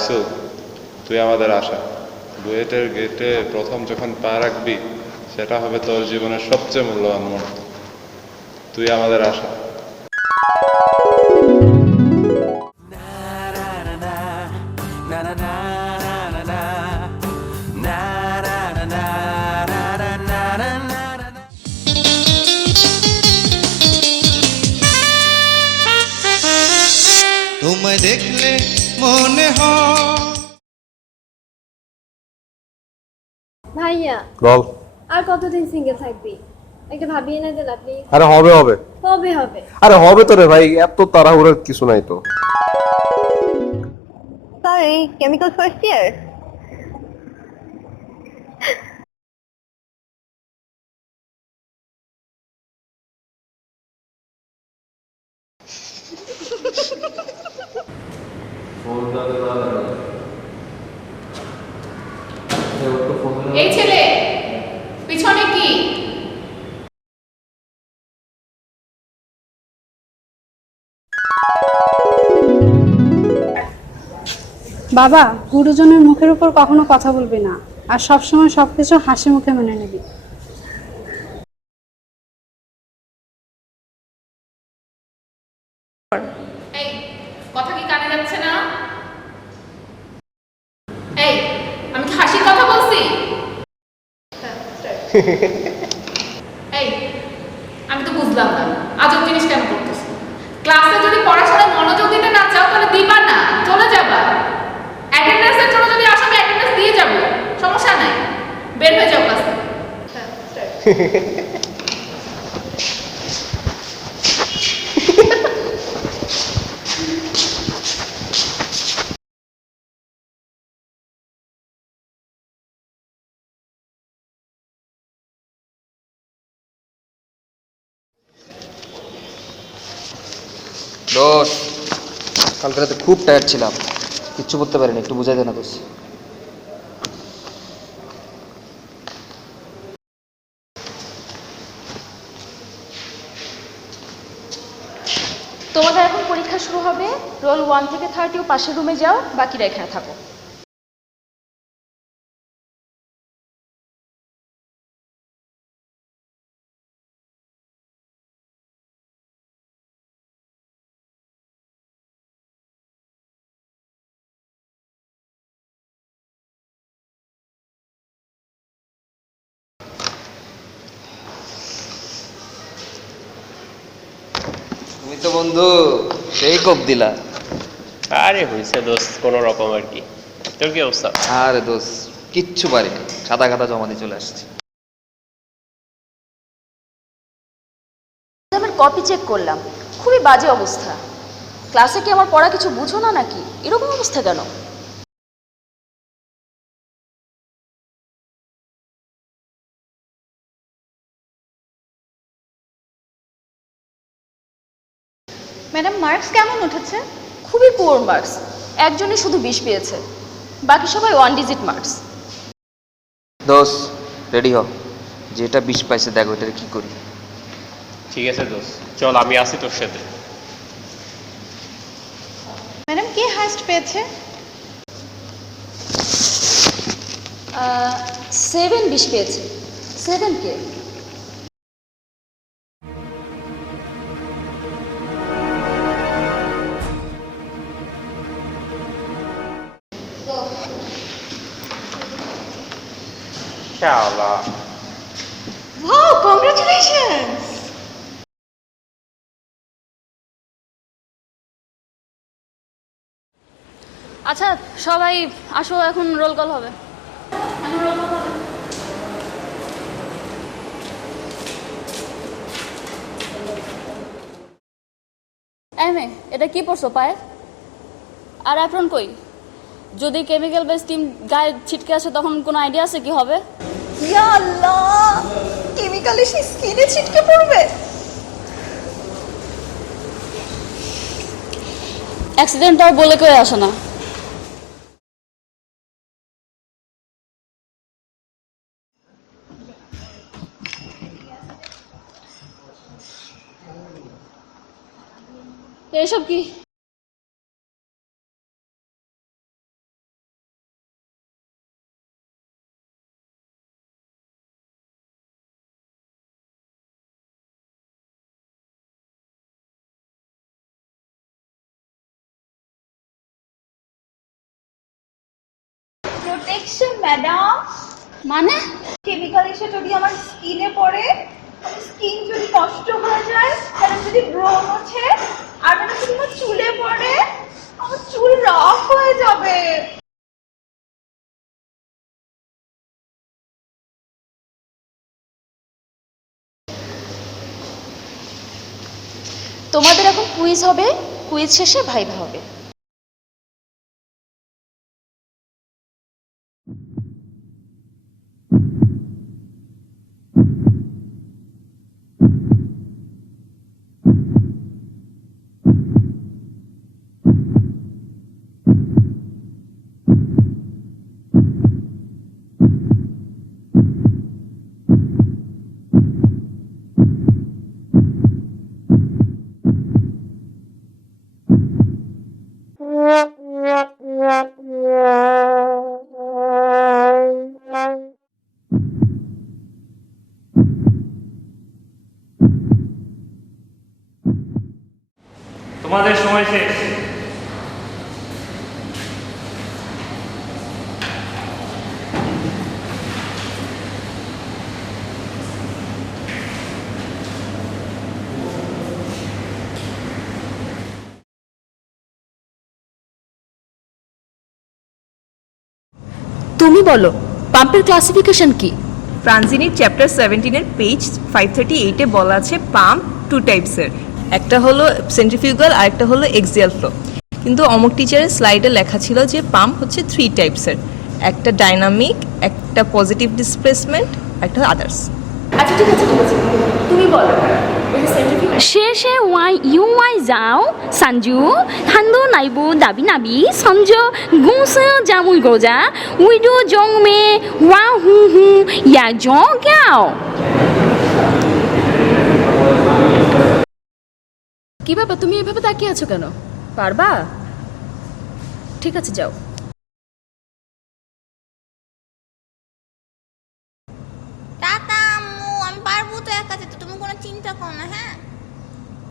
রাইসুল, তুই আমাদের আশা। বুয়েটের গেটে প্রথম যখন পা রাখবি, সেটা হবে তোর জীবনের সবচেয়ে মূল্যবান মুহূর্ত। তুই আমাদের আশা। তোমায় দেখলে মনে হয়। ভাইয়া, বল। আর কতদিন সিঙ্গেল থাকবি? একটা ভাবিয়ে না দিলা প্লিজ। আরে হবে হবে। কবে হবে? আরে হবে তো রে ভাই, এত তাড়াহুড়োর কিছু নাই তো। Sorry, chemical first year. এই ছেলে, পিছনে কি? বাবা, গুরুজনের মুখের উপর কখনো কথা বলবি না, আর সবসময় সবকিছু হাসি মুখে মেনে নিবি। এই কথা কি কানে যাচ্ছে না? এই, আমি কি হাসির কথা বলছি? এই, আমি তো বুঝলাম না আজব জিনিস কেন করতেছ। ক্লাসে যদি পড়াশোনায় মনোযোগ দিতে না চাও তাহলে দিবা না, চলে যাবা। অ্যাটেন্ডেন্সের জন্য যদি আসো আমি অ্যাটেন্ডেন্স দিয়ে যাব, সমস্যা নাই, বের হয়ে যাও ক্লাস থেকে। দোষ, কালকে রাতে খুব টায়ার্ড ছিলাম, কিচ্ছু করতে পারিনি, একটু বুঝাই দে না দোষ। তোমাদের এখন পরীক্ষা শুরু হবে। রোল 1 থেকে 30 পাশের রুমে যাও, বাকিরা এখানে থাকো। তুমি তো বন্ধু সেই কোপ দিলা। আরে হয়েছে দোস্ত, কোনো রকম আর কি। তোর কি অবস্থা? আরে দোষ, কিচ্ছু পারিনি, সাদা খাতা জমা দিয়ে চলে আসছি। আমার কপি চেক করলাম, খুবই বাজে অবস্থা। ক্লাসে কি আমার পড়া কিছু বুঝো না নাকি? এরকম অবস্থা কেন? ম্যাডাম, মার্কস কেমন উঠেছে? খুবই পুয়ার মার্কস, একজনই শুধু 20 পেয়েছে, বাকি সবাই 1 ডিজিট মার্কস। দোষ, রেডি হ, যেটা 20 পাইছে দেখো এটা কি করি। ঠিক আছে দোস্ত, চল আমি আসি তোর সাথে। ম্যাডাম, কে হাইস্ট পেয়েছে? 7 20 পেয়েছে। 7 কে? শালা, ওয়াও, কংগ্রাচুলেশনস। আচ্ছা সবাই আসো, এখন রোল কল হবে। এই মেয়ে, এটা কি পড়ছো পায়ে? আর অ্যাপ্রন কই? যদি কেমিক্যাল বেস টিম গায়ে ছিটকে আসে তখন কোনো আইডিয়া আছে কি হবে? ইয়া আল্লাহ, কেমিক্যাল এসে স্কিনে ছিটকে পড়বে। অ্যাক্সিডেন্টটাও বলে কয়ে আসে না। এসব কি? Protection madam. মানে কেমিক্যাল এসে যদি আমার স্কিনে পড়ে, স্কিন যদি নষ্ট হয়ে যায়, তাহলে যদি ব্রণ ওঠে, আর ম্যাডাম যদি আমার চুলে পড়ে, আমার চুল রফ হয়ে যাবে। তোমাদের এখন কুইজ হবে, কুইজ শেষে ভাইভা হবে। তোমাদের সময় শেষ। তুমি বলো, পাম্পের ক্লাসিফিকেশন কি? ফ্রান্সিনির চ্যাপ্টার 17-এর পেজ 538-এ বলা আছে পাম্প টু টাইপসের, একটা হলো সেন্ট্রিফিউগাল আর একটা হলো এক্সিয়াল ফ্লো। কিন্তু অমুক টিচারের স্লাইডে লেখা ছিল যে পাম্প হচ্ছে 3 টাইপসের, একটা ডাইনামিক, একটা পজিটিভ ডিসপ্লেসমেন্ট, একটা আদার্স। আচ্ছা ঠিক আছে, তুমি বলো। শেষে ওয়াই ইউ ওয়াই যাও সানজু হান্দো নাইবু দাবি নাবি সঞ্জ গুসে জামুই গোজা উইডু জং মে ওয়া হু হু ইয়া জং গাও। কি ব্যাপার, তুমি এভাবে তাকিয়ে আছো কেন? পারবা? ঠিক আছে যাও। টাটা আম্মু, আমি পারবো তো একা যেতে, তুমি কোনো চিন্তা করো না। হ্যাঁ,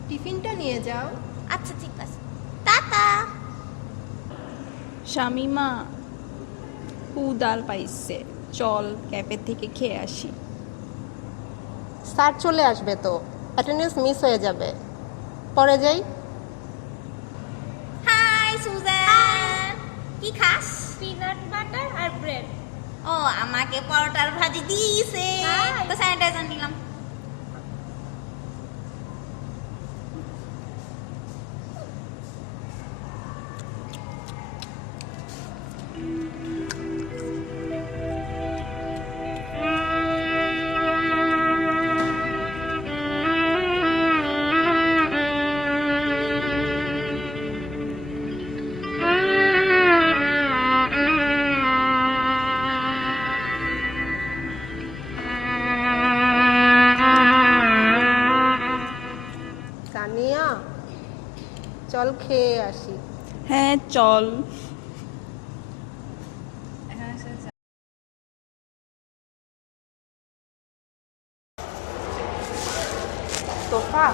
টিফিনটা নিয়ে যাও। আচ্ছা ঠিক আছে, টাটা। শামিমা, উদাল পাইছে, চল ক্যাফে থেকে খেয়ে আসি। স্যার চলে আসবে তো, অ্যাটেন্ডেন্স মিস হয়ে যাবে, পরে যাই। হাই সুজান, কি খাস? পিনাট বাটার আর ব্রেড। ও, আমাকে পরোটার ভাজি দিয়েছে, তো স্যানিটাইজার নিলাম। সানিয়া, চল খেয়ে আসি। হ্যাঁ চল। তোফা,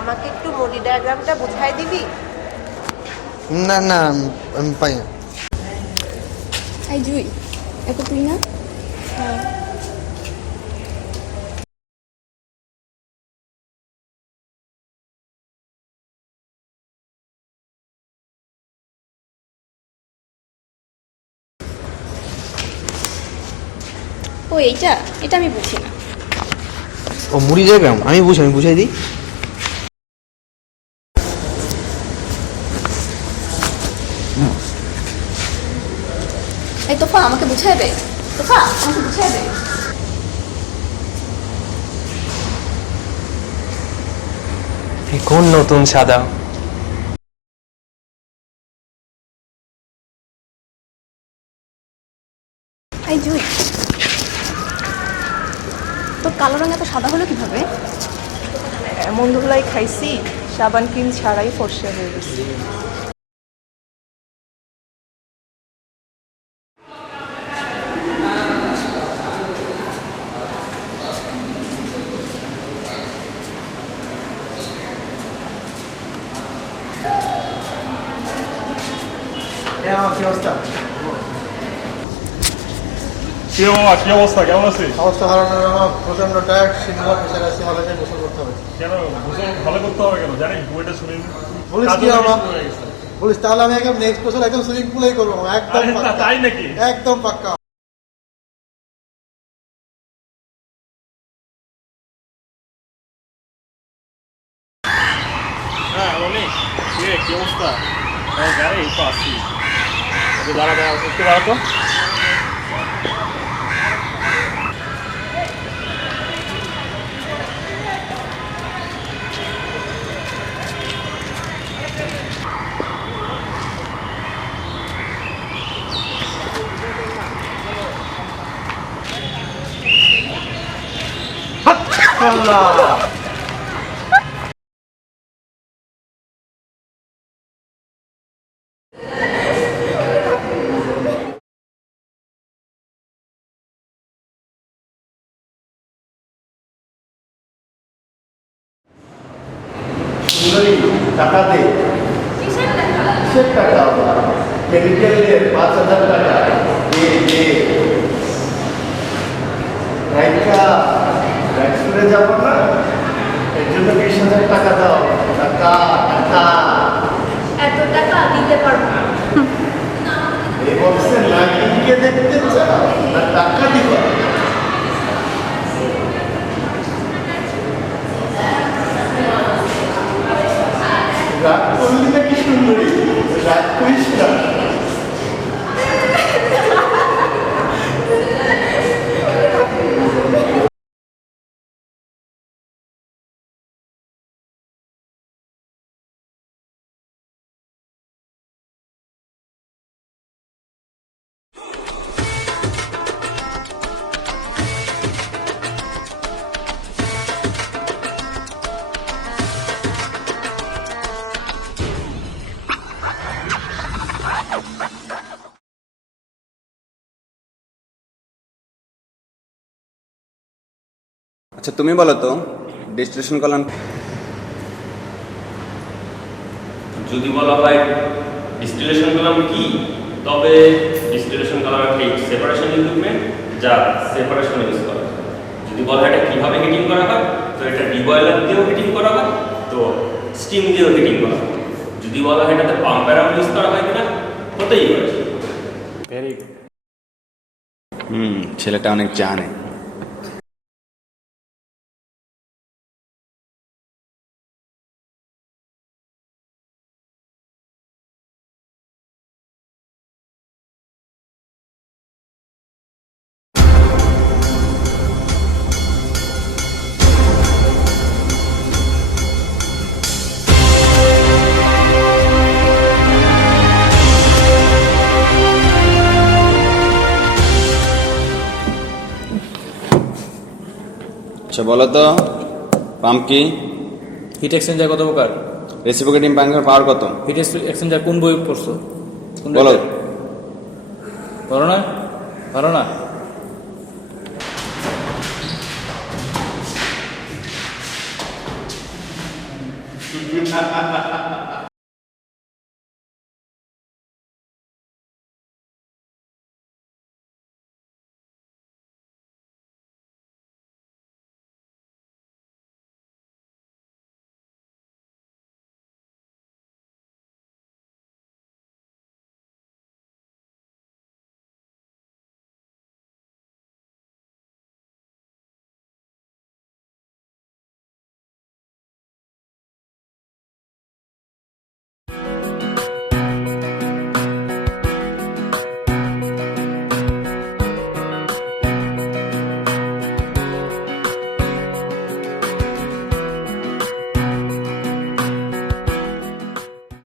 আমাকে একটু মডি ডায়াগ্রামটা বুঝাই দিবি? না না, আমি পাই না। এই জুই, এটা তুই না? ও এইটা, এটা আমি বুঝি না। ও মুড়ি ডায়াগ্রাম আমি বুঝাই দিই। এই তোফা আমাকে বুঝাই দে, তোফা আমাকে বুঝাই দে। কোন নতুন সাদা? এই জুই, তোর কালো রঙ এত সাদা হলো কিভাবে? এমন ধুলাই খাইছি, সাবান ক্রিম ছাড়াই ফর্সা হয়ে গেছে। কি অবস্থা? কি অবস্থা, কেমন আছিস? অবস্থা ভালো না মামা, প্রচন্ড টায়ার্ড, সিনেমা প্রেশার আছে, ভালো করে গোসল করতে হবে। কেন গোসল ভালো করতে হবে কেন? জানি বইটা শুনি। বলিস কি মামা? বলিস তাহলে আমি একদম নেক্সট বছর একদম সুইমিং পুলেই করবো মামা, একদম পাক্কা। তাই নাকি? একদম পাক্কা। হ্যাঁ রমেশ, কি অবস্থা? গাড়ি তো আসছি, দাঁড়া করতে পারো তো? টাকা দে। কিসের টাকা? কেমিক্যালের 5,000 টাকা দে দে। রাইটে যাবো না, এর জন্য 20,000 টাকা দাও। টাকা টাকা এত টাকা দিতে পারবো না। এই বক্সে নাগিনকে দেখতে চাও না টাকা দিবা? রাগ করলি নাকি সুন্দরী? রাগ করিস না। আচ্ছা তুমি বলো তো ডিস্টিলেশন কলাম। যদি বলা হয় ডিস্টিলেশন কলাম কি, তবে ডিস্টিলেশন কলাম একটি সেপারেশন ইকুইপমেন্ট যা সেপারেশন ইউজ করা হয়। যদি বলা হয় এটা কীভাবে হিটিং করা হয়, তো এটা ডিবয়লার দিয়েও হিটিং করা হয়, তো স্টিম দিয়েও হিটিং করা হয়। যদি বলা হয় এটাতে পাম্প প্যারাম ইউজ করা হয় কিনা, হতেই পারে। Very good. ছেলেটা অনেক জানে। আচ্ছা বলো তো পাম্প কি? হিট এক্সচেঞ্জার কত প্রকার? রেসিপ্রোকেটিং পাম্পের পাওয়ার কত? হিট এক্সচেঞ্জার কোন বই পড়ছো? বলো। পারো না? পারো না?